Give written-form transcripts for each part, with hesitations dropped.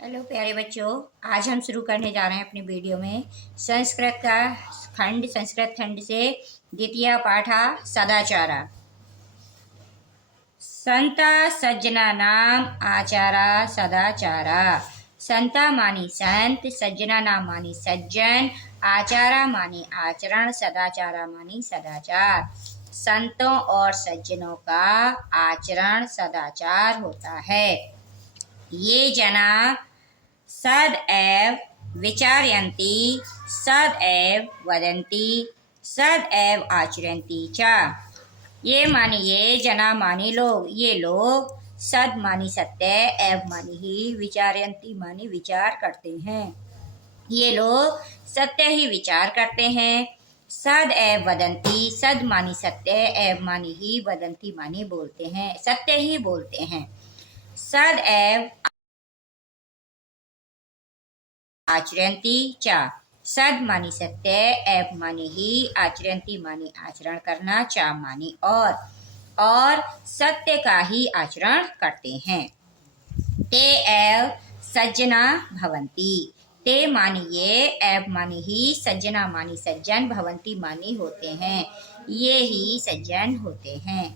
Hello प्यारे बच्चों। आज हम शुरू करने जा रहे हैं अपनी वीडियो में संस्कृत खंड से द्वितीय पाठा सदाचारा। संता सज्जना नाम आचारा सदाचारा। संता मानी संत, सज्जना नाम मानी सज्जन, आचारा मानी आचरण, सदाचारा मानी सदाचार। संतों और सज्जनों का आचरण सदाचार होता है। ये जना सदैव विचारयन्ति, सदैव वदन्ति, सदैव आचरन्ति च। ये मानिए जना मानी लोग, ये लोग सद मानी सत्य, एव मानी ही, विचारयन्ति मानी विचार करते हैं। ये लोग सत्य ही विचार करते हैं। सद एव वदन्ति, सद मानी सत्य, एव मानी ही, वदन्ति मानी बोलते हैं, सत्य ही बोलते हैं। सद एव आचरन्ति च। सद मानी सत्य, एव मानी ही, आचरन्ति मानी आचरण करना, च मानी और सत्य का ही आचरण करते हैं। ते एव सज्जना भवन्ति, ते मानी ये, एव मानी ही, सज्जना मानी सज्जन, भवन्ति मानी होते हैं, ये ही सज्जन होते हैं।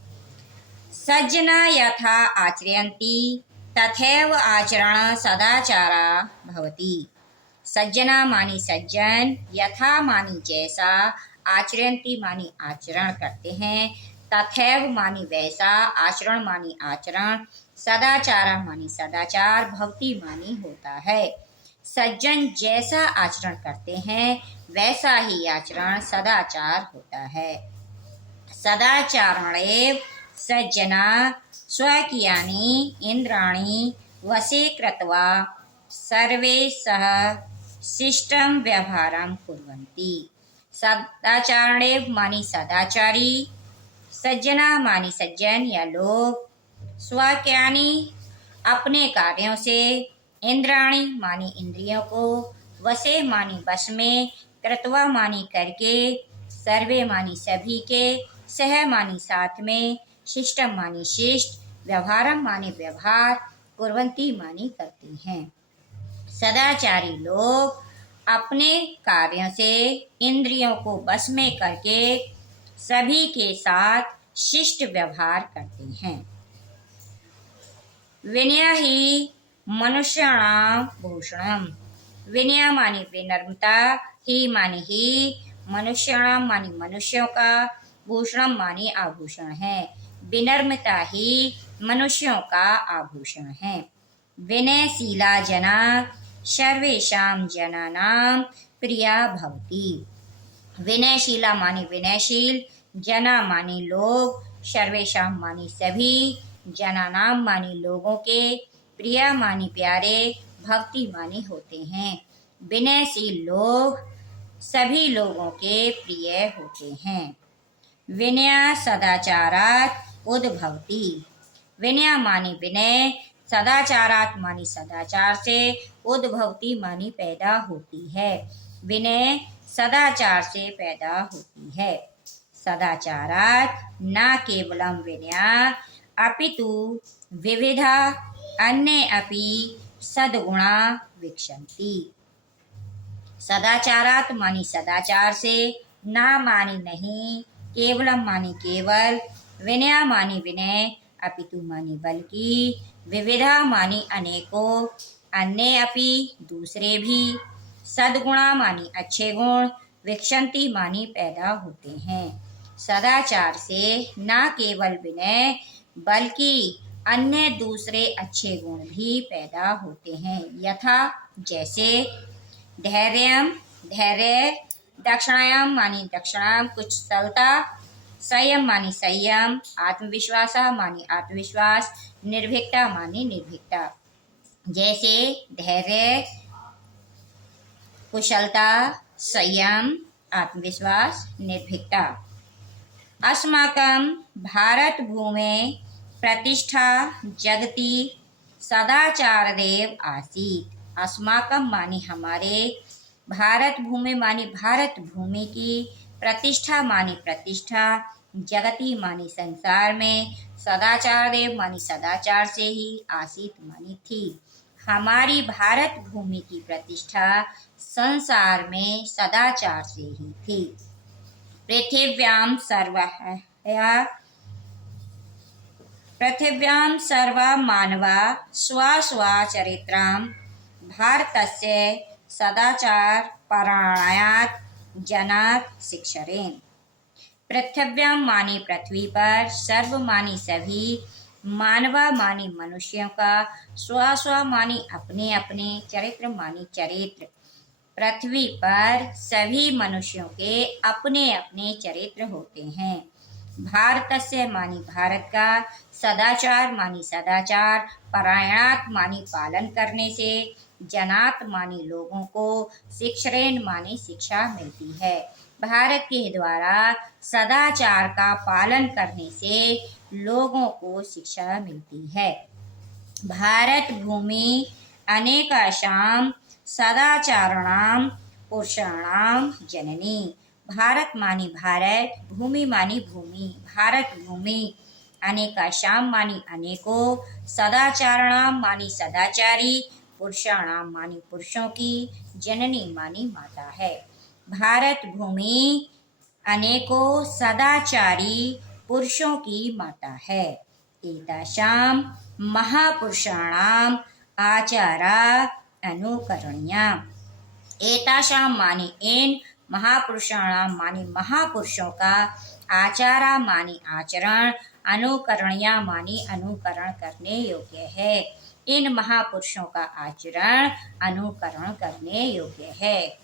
सज्जना यथा आचरन्ति तथैव आचरण सदाचारा भवति। सज्जना मानी सज्जन, यथा मानी जैसा, आचरन्ति मानी आचरण करते हैं, तथैव मानी वैसा, आचरण मानी आचरण, सदाचारा मानी सदाचार, भवति मानी होता है। सज्जन जैसा आचरण करते हैं वैसा ही आचरण सदाचार होता है। सदाचारणेव सज्जना स्वकीयानि इंद्राणि वशे कृत्वा सर्वैः शिष्टं व्यवहारं कुर्वन्ति। सदाचारणेव मानी सदाचारी, सज्जना मानी सज्जन या लोग, स्वकीयानि अपने कार्यों से, इंद्राणी मानी इंद्रियों को, वशे मानी वश में, कृत्वा मानी करके, सर्वे मानी सभी के, सह मानी साथ में, शिष्टम मानी शिष्ट, व्यवहारम मानी व्यवहार, कुर्वन्ति मानी करती हैं। सदाचारी लोग अपने कार्यों से इंद्रियों को बस में करके सभी के साथ शिष्ट व्यवहार करते हैं। विनय ही मनुष्याणां भूषणम। विनय मानी विनम्रता, ही मानी ही, मनुष्याणां मानी मनुष्यों का, भूषणम मानी आभूषण है। विनम्रता ही मनुष्यों का आभूषण है। विनयशीला जना सर्वेषां जनानां प्रिया भवति। विनयशीला मानी विनयशील, जना मानी लोग, सर्वेषां मानी सभी, जनानां मानी लोगों के, प्रिया मानी प्यारे, भक्ति मानी होते हैं। विनयशील लोग सभी लोगों के प्रिय होते हैं। विनय सदाचारात् उद्भवति। विनय मानी विनय, सदाचारात् मानी सदाचार से, उद्भवती मानी पैदा होती है। विनय सदाचार से पैदा होती है। सदाचारात् न केवलम विनया अपितु विविधा अन्ये अपि सद्गुणा विक्षन्ति। सदाचारात् मानी सदाचार से, ना मानी नहीं, केवलम मानी केवल, विनया मानी विनय, अपितु मानी बल्कि, विविधा मानी अनेकों, अन्य अपि दूसरे भी, सद्गुणा मानी अच्छे गुण, विक्षन्ति मानी पैदा होते हैं। सदाचार से न केवल विनय बल्कि अन्य दूसरे अच्छे गुण भी पैदा होते हैं। यथा जैसे, धैर्यम धैर्य, दक्षिणायाम मानी दक्षिणाम कुशलता, संयम मानी संयम, आत्मविश्वास मानी आत्मविश्वास, निर्भीकता मानी निर्भीकता। जैसे धैर्य, कुशलता, संयम, आत्मविश्वास, निर्भीकता। अस्माकं भारत भूमे प्रतिष्ठा जगति सदाचारदेव आसीत्। अस्माकं मानी हमारे, भारत भूमि मानी भारत भूमि की, प्रतिष्ठा मानी प्रतिष्ठा, जगति मानी संसार में, सदाचार देव मानी सदाचार से ही, आसीत मानी थी, हमारी भारत भूमि की प्रतिष्ठा संसार में सदाचार से ही थी। पृथिव्यां सर्वा मानवा स्वस्वचरित्रां भारतस्य सदाचार परायणात् जनात् शिक्षरेन्। पृथिव्यां मानी पृथ्वी पर, सर्व मानी सभी, मानवा मानी मनुष्यों का, स्व मानी अपने अपने, चरित्र मानी चरित्र। पृथ्वी पर सभी मनुष्यों के अपने अपने चरित्र होते हैं। भारतस्य मानी भारत का, सदाचार मानी सदाचार, परायणात् मानी पालन करने से, जनात मानी लोगों को, शिक्षरेण मानी शिक्षा मिलती है। भारत के द्वारा सदाचार का पालन करने से लोगों को शिक्षा मिलती है। भारत भूमि अनेकाशां सदाचाराणां पुरुषाणां जननी। भारत मानी भारत, भूमि मानी भूमि, भारत भूमि, अनेकाशां मानी अनेकों, सदाचाराणां मानी सदाचारी, पुरुषाणां मानी पुरुषों की, जननी मानी माता है। भारत भूमि अनेकों सदाचारी पुरुषों की माता है। एताशां महापुरुषाणाम आचारा अनुकरणीया। एताशां मानी इन, महापुरुषाणाम मानी महापुरुषों का, आचारा मानी आचरण, अनुकरणीया मानी अनुकरण करने योग्य है। इन महापुरुषों का आचरण अनुकरण करने योग्य है।